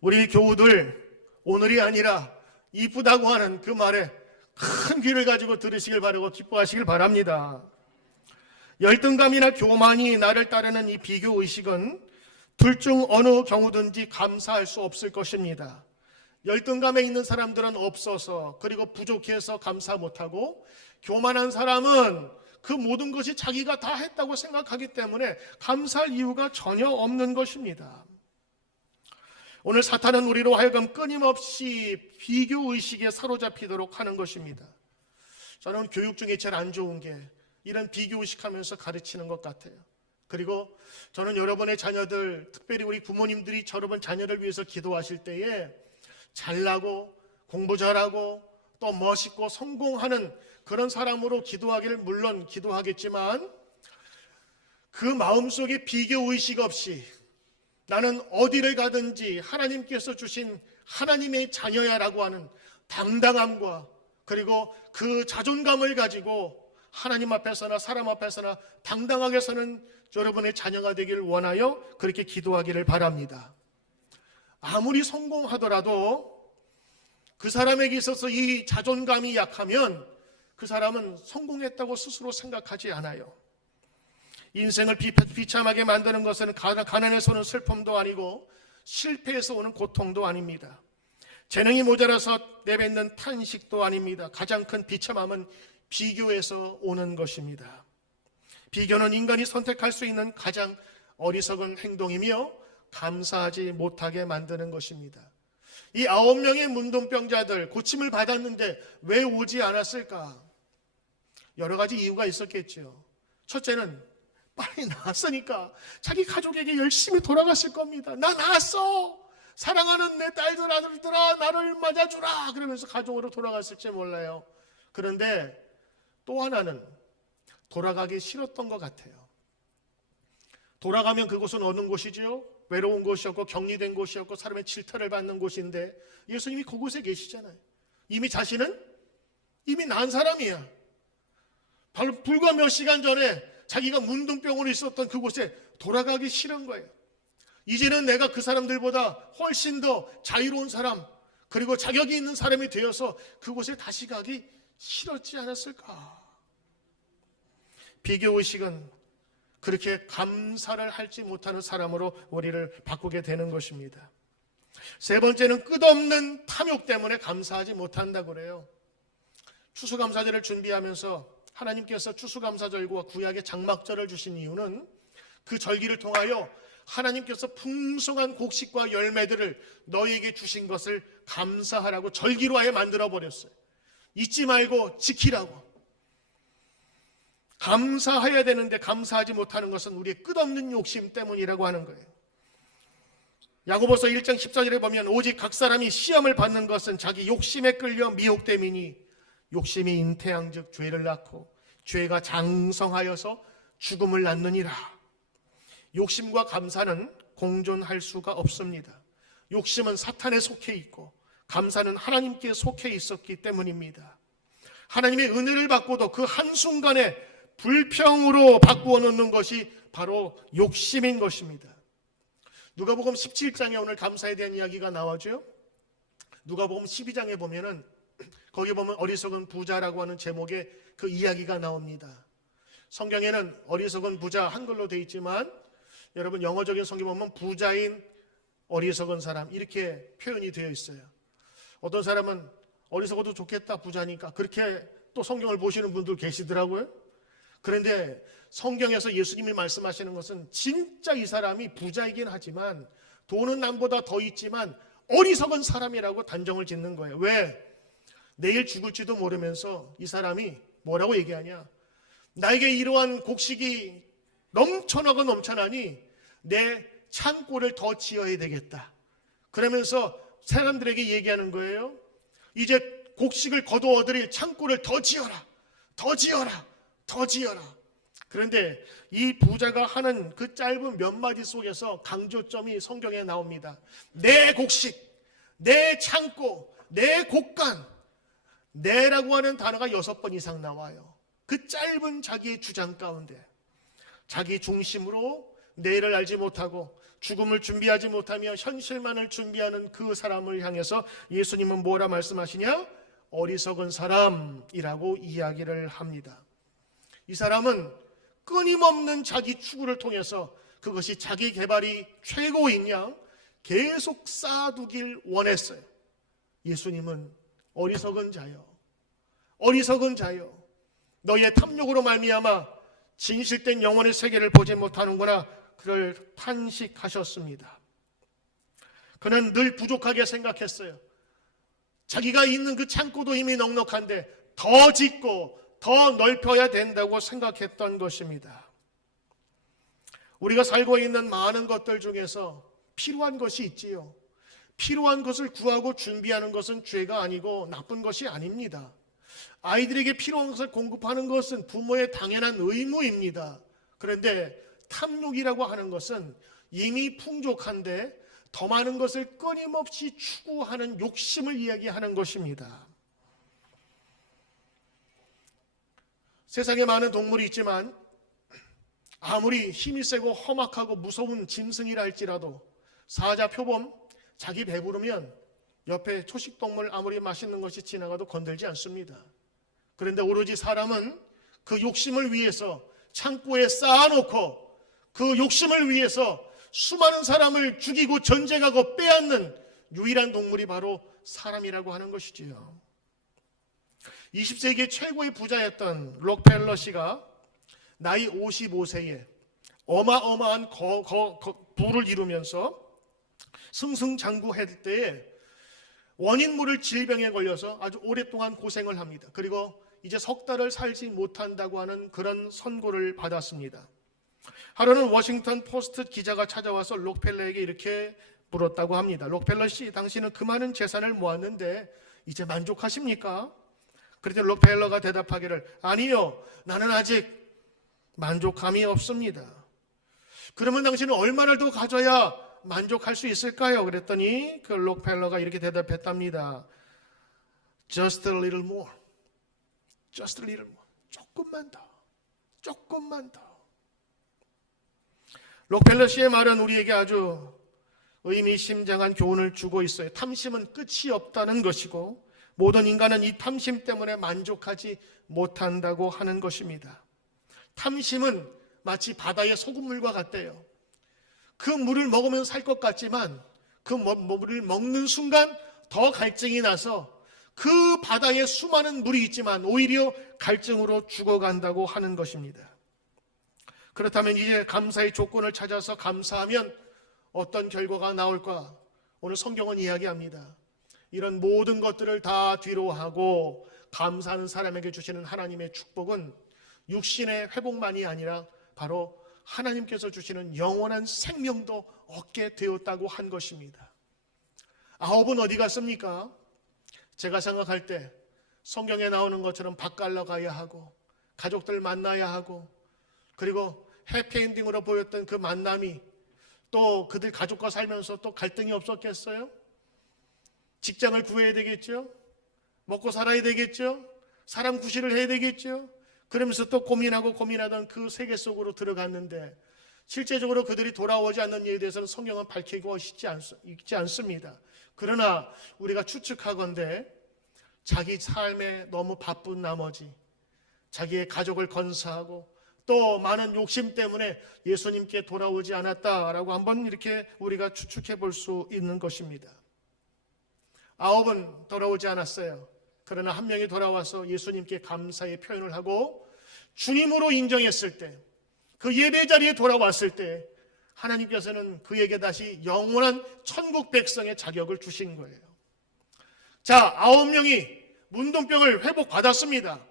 우리 교우들, 오늘이 아니라 이쁘다고 하는 그 말에 큰 귀를 가지고 들으시길 바라고 기뻐하시길 바랍니다. 열등감이나 교만이 나를 따르는 이 비교의식은 둘 중 어느 경우든지 감사할 수 없을 것입니다. 열등감에 있는 사람들은 없어서, 그리고 부족해서 감사 못하고, 교만한 사람은 그 모든 것이 자기가 다 했다고 생각하기 때문에 감사할 이유가 전혀 없는 것입니다. 오늘 사탄은 우리로 하여금 끊임없이 비교의식에 사로잡히도록 하는 것입니다. 저는 교육 중에 제일 안 좋은 게 이런 비교의식하면서 가르치는 것 같아요. 그리고 저는 여러분의 자녀들, 특별히 우리 부모님들이 여러분 자녀를 위해서 기도하실 때에 잘나고 공부 잘하고 또 멋있고 성공하는 그런 사람으로 기도하기를 물론 기도하겠지만, 그 마음속에 비교의식 없이 나는 어디를 가든지 하나님께서 주신 하나님의 자녀야라고 하는 당당함과, 그리고 그 자존감을 가지고 하나님 앞에서나 사람 앞에서나 당당하게 서는 여러분의 자녀가 되기를 원하여 그렇게 기도하기를 바랍니다. 아무리 성공하더라도 그 사람에게 있어서 이 자존감이 약하면 그 사람은 성공했다고 스스로 생각하지 않아요. 인생을 비참하게 만드는 것은 가난에서 오는 슬픔도 아니고 실패에서 오는 고통도 아닙니다. 재능이 모자라서 내뱉는 탄식도 아닙니다. 가장 큰 비참함은 비교에서 오는 것입니다. 비교는 인간이 선택할 수 있는 가장 어리석은 행동이며 감사하지 못하게 만드는 것입니다. 이 9명의 문둥병자들 고침을 받았는데 왜 오지 않았을까? 여러 가지 이유가 있었겠죠. 첫째는 빨리 나았으니까 자기 가족에게 열심히 돌아갔을 겁니다. 나 나았어! 사랑하는 내 딸들 아들들아 나를 맞아주라! 그러면서 가족으로 돌아갔을지 몰라요. 그런데 또 하나는 돌아가기 싫었던 것 같아요. 돌아가면 그곳은 어느 곳이지요? 외로운 곳이었고 격리된 곳이었고 사람의 질타를 받는 곳인데 예수님이 그곳에 계시잖아요. 이미 자신은 이미 난 사람이야. 불과 몇 시간 전에 자기가 문둥병으로 있었던 그곳에 돌아가기 싫은 거예요. 이제는 내가 그 사람들보다 훨씬 더 자유로운 사람, 그리고 자격이 있는 사람이 되어서 그곳에 다시 가기 싫었지 않았을까? 비교의식은 그렇게 감사를 하지 못하는 사람으로 우리를 바꾸게 되는 것입니다. 세 번째는 끝없는 탐욕 때문에 감사하지 못한다고 그래요. 추수감사절을 준비하면서 하나님께서 추수감사절과 구약의 장막절을 주신 이유는 그 절기를 통하여 하나님께서 풍성한 곡식과 열매들을 너희에게 주신 것을 감사하라고 절기로 아예 만들어버렸어요. 잊지 말고 지키라고. 감사해야 되는데 감사하지 못하는 것은 우리의 끝없는 욕심 때문이라고 하는 거예요. 야고보서 1장 14절에 보면 오직 각 사람이 시험을 받는 것은 자기 욕심에 끌려 미혹됨이니 욕심이 잉태한즉 죄를 낳고 죄가 장성하여서 죽음을 낳느니라. 욕심과 감사는 공존할 수가 없습니다. 욕심은 사탄에 속해 있고 감사는 하나님께 속해 있었기 때문입니다. 하나님의 은혜를 받고도 그 한순간에 불평으로 바꾸어 놓는 것이 바로 욕심인 것입니다. 누가복음 17장에 오늘 감사에 대한 이야기가 나와죠. 누가복음 12장에 보면은 거기 보면 어리석은 부자라고 하는 제목의 그 이야기가 나옵니다. 성경에는 어리석은 부자 한글로 되어 있지만 여러분 영어적인 성경 보면 부자인 어리석은 사람 이렇게 표현이 되어 있어요. 어떤 사람은 어리석어도 좋겠다 부자니까 그렇게 또 성경을 보시는 분들 계시더라고요. 그런데 성경에서 예수님이 말씀하시는 것은 진짜 이 사람이 부자이긴 하지만 돈은 남보다 더 있지만 어리석은 사람이라고 단정을 짓는 거예요. 왜? 내일 죽을지도 모르면서 이 사람이 뭐라고 얘기하냐? 나에게 이러한 곡식이 넘쳐나니 내 창고를 더 지어야 되겠다. 그러면서 사람들에게 얘기하는 거예요. 이제 곡식을 거두어 얻으리 창고를 더 지어라. 더 지어라. 더 지어라. 그런데 이 부자가 하는 그 짧은 몇 마디 속에서 강조점이 성경에 나옵니다. 내 곡식, 내 창고, 내 곡간, 내라고 하는 단어가 6번 이상 나와요. 그 짧은 자기의 주장 가운데 자기 중심으로 내일을 알지 못하고 죽음을 준비하지 못하며 현실만을 준비하는 그 사람을 향해서 예수님은 뭐라 말씀하시냐? 어리석은 사람이라고 이야기를 합니다. 이 사람은 끊임없는 자기 추구를 통해서 그것이 자기 개발이 최고인 양 계속 쌓아두길 원했어요. 예수님은 어리석은 자여, 어리석은 자여, 너의 탐욕으로 말미암아 진실된 영원의 세계를 보지 못하는구나. 그를 탄식하셨습니다. 그는 늘 부족하게 생각했어요. 자기가 있는 그 창고도 이미 넉넉한데 더 짓고 더 넓혀야 된다고 생각했던 것입니다. 우리가 살고 있는 많은 것들 중에서 필요한 것이 있지요. 필요한 것을 구하고 준비하는 것은 죄가 아니고 나쁜 것이 아닙니다. 아이들에게 필요한 것을 공급하는 것은 부모의 당연한 의무입니다. 그런데 탐욕이라고 하는 것은 이미 풍족한데 더 많은 것을 끊임없이 추구하는 욕심을 이야기하는 것입니다. 세상에 많은 동물이 있지만 아무리 힘이 세고 험악하고 무서운 짐승이라 할지라도 사자, 표범, 자기 배부르면 옆에 초식동물 아무리 맛있는 것이 지나가도 건들지 않습니다. 그런데 오로지 사람은 그 욕심을 위해서 창고에 쌓아놓고 그 욕심을 위해서 수많은 사람을 죽이고 전쟁하고 빼앗는 유일한 동물이 바로 사람이라고 하는 것이지요. 20세기 최고의 부자였던 록펠러 씨가 나이 55세에 어마어마한 부를 이루면서 승승장구할 때에 원인 모를 질병에 걸려서 아주 오랫동안 고생을 합니다. 그리고 이제 석 달을 살지 못한다고 하는 그런 선고를 받았습니다. 하루는 워싱턴 포스트 기자가 찾아와서 록펠러에게 이렇게 물었다고 합니다. 록펠러 씨, 당신은 그 많은 재산을 모았는데 이제 만족하십니까? 그랬더니 록펠러가 대답하기를 아니요, 나는 아직 만족감이 없습니다. 그러면 당신은 얼마를 더 가져야 만족할 수 있을까요? 그랬더니 그 록펠러가 이렇게 대답했답니다. Just a little more. Just a little more. 조금만 더. 조금만 더. 록펠러 씨의 말은 우리에게 아주 의미심장한 교훈을 주고 있어요. 탐심은 끝이 없다는 것이고 모든 인간은 이 탐심 때문에 만족하지 못한다고 하는 것입니다. 탐심은 마치 바다의 소금물과 같대요. 그 물을 먹으면 살 것 같지만 그 물을 먹는 순간 더 갈증이 나서 그 바다에 수많은 물이 있지만 오히려 갈증으로 죽어간다고 하는 것입니다. 그렇다면 이제 감사의 조건을 찾아서 감사하면 어떤 결과가 나올까? 오늘 성경은 이야기합니다. 이런 모든 것들을 다 뒤로하고 감사하는 사람에게 주시는 하나님의 축복은 육신의 회복만이 아니라 바로 하나님께서 주시는 영원한 생명도 얻게 되었다고 한 것입니다. 9은 어디 갔습니까? 제가 생각할 때 성경에 나오는 것처럼 밭갈러 가야 하고 가족들 만나야 하고 그리고 해피엔딩으로 보였던 그 만남이 또 그들 가족과 살면서 또 갈등이 없었겠어요? 직장을 구해야 되겠죠? 먹고 살아야 되겠죠? 사람 구실을 해야 되겠죠? 그러면서 또 고민하던 그 세계 속으로 들어갔는데 실제적으로 그들이 돌아오지 않는 일에 대해서는 성경은 밝히고 있지 않습니다. 그러나 우리가 추측하건대 자기 삶에 너무 바쁜 나머지 자기의 가족을 건사하고 또 많은 욕심 때문에 예수님께 돌아오지 않았다라고 한번 이렇게 우리가 추측해 볼 수 있는 것입니다. 9은 돌아오지 않았어요. 그러나 한 명이 돌아와서 예수님께 감사의 표현을 하고 주님으로 인정했을 때, 그 예배 자리에 돌아왔을 때 하나님께서는 그에게 다시 영원한 천국 백성의 자격을 주신 거예요. 자, 9명이 문둥병을 회복받았습니다.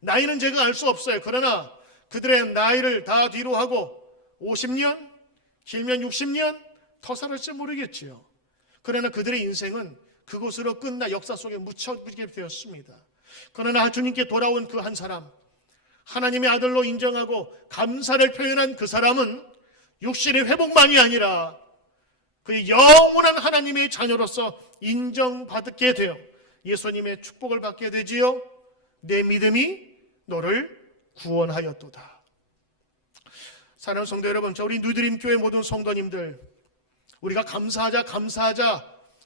나이는 제가 알 수 없어요. 그러나 그들의 나이를 다 뒤로 하고 50년, 길면 60년 더 살았을지 모르겠지요. 그러나 그들의 인생은 그곳으로 끝나 역사 속에 묻혀지게 되었습니다. 그러나 주님께 돌아온 그 한 사람, 하나님의 아들로 인정하고 감사를 표현한 그 사람은 육신의 회복만이 아니라 그의 영원한 하나님의 자녀로서 인정받게 되어 예수님의 축복을 받게 되지요. 내 믿음이 너를 구원하였도다. 사랑하는 성도 여러분, 우리 뉴드림 교회 모든 성도님들, 우리가 감사하자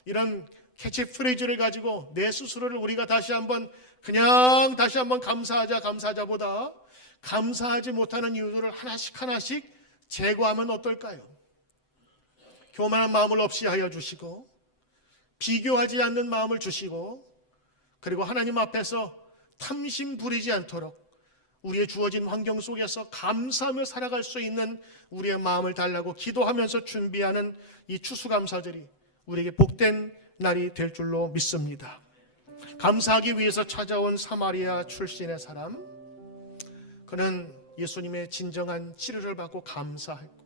이런 캐치프레이즈를 가지고 내 스스로를 우리가 다시 한번 감사하자보다 감사하지 못하는 이유들을 하나씩 제거하면 어떨까요? 교만한 마음을 없이 하여 주시고 비교하지 않는 마음을 주시고 그리고 하나님 앞에서 탐심 부리지 않도록 우리의 주어진 환경 속에서 감사하며 살아갈 수 있는 우리의 마음을 달라고 기도하면서 준비하는 이 추수감사절이 우리에게 복된 날이 될 줄로 믿습니다. 감사하기 위해서 찾아온 사마리아 출신의 사람, 그는 예수님의 진정한 치료를 받고 감사했고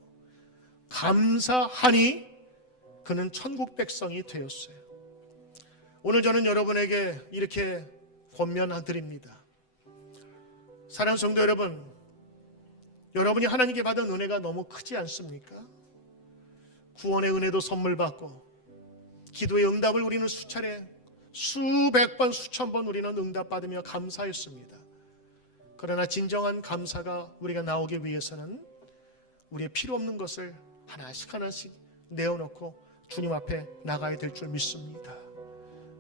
감사하니 그는 천국 백성이 되었어요. 오늘 저는 여러분에게 이렇게 권면드립니다. 사랑하는 성도 여러분, 여러분이 하나님께 받은 은혜가 너무 크지 않습니까? 구원의 은혜도 선물 받고 기도의 응답을 우리는 수차례 수백 번 수천 번 우리는 응답받으며 감사했습니다. 그러나 진정한 감사가 우리가 나오기 위해서는 우리의 필요 없는 것을 하나씩 내어놓고 주님 앞에 나가야 될 줄 믿습니다.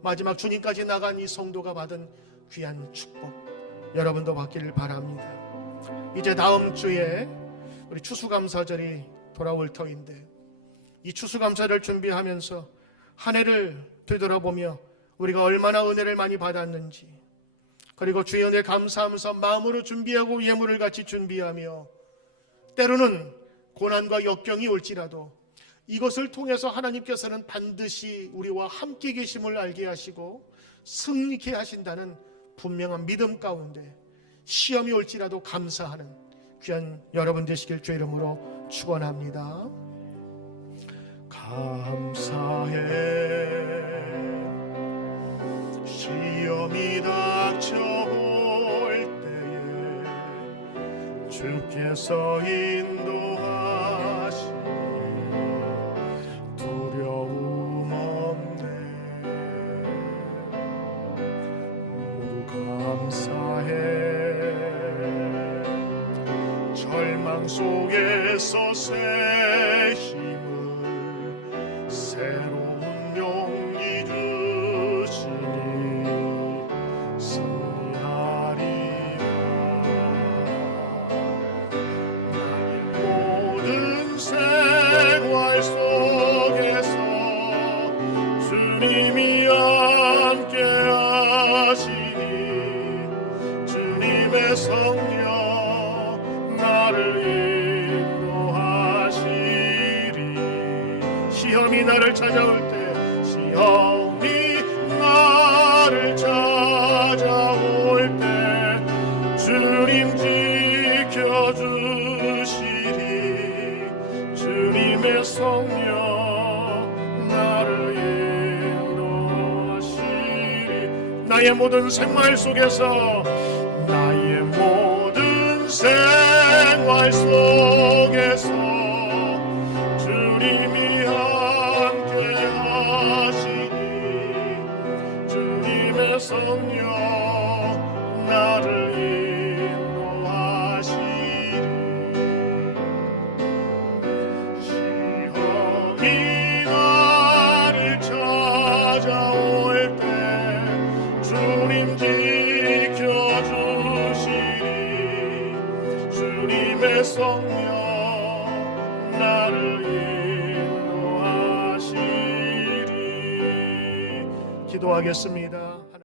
마지막 주님까지 나간 이 성도가 받은 귀한 축복 여러분도 받기를 바랍니다. 이제 다음 주에 우리 추수감사절이 돌아올 터인데 이 추수감사를 준비하면서 한 해를 되돌아보며 우리가 얼마나 은혜를 많이 받았는지, 그리고 주의 은혜 감사하면서 마음으로 준비하고 예물을 같이 준비하며 때로는 고난과 역경이 올지라도 이것을 통해서 하나님께서는 반드시 우리와 함께 계심을 알게 하시고 승리케 하신다는 분명한 믿음 가운데 시험이 올지라도 감사하는 귀한 여러분 되시길 주의 이름으로 축원합니다. 감사해 시험이 닥쳐올 때에 주께서 인도하시니 두려움 없네. 모두 감사해 절망 속에서 새 힘을 새로운 용기 주시니 승리하리라. 나의 모든 생활 속에서 주님이 함께 하시니 주님의 성령 나를 인도하시리. 시험이 나를 찾아올 때 주님 지켜주시리. 주님의 성령 나를 인도하시리. 나의 모든 생활 속에서 나의 모든 생활 날 속에서 주님이 함께 하시니 주님의 성령 나를 인도하시리. 시험이 나를 찾아올 때 주님 지켜주시리. 주님의 성령 나를 인도하시리. 기도하겠습니다.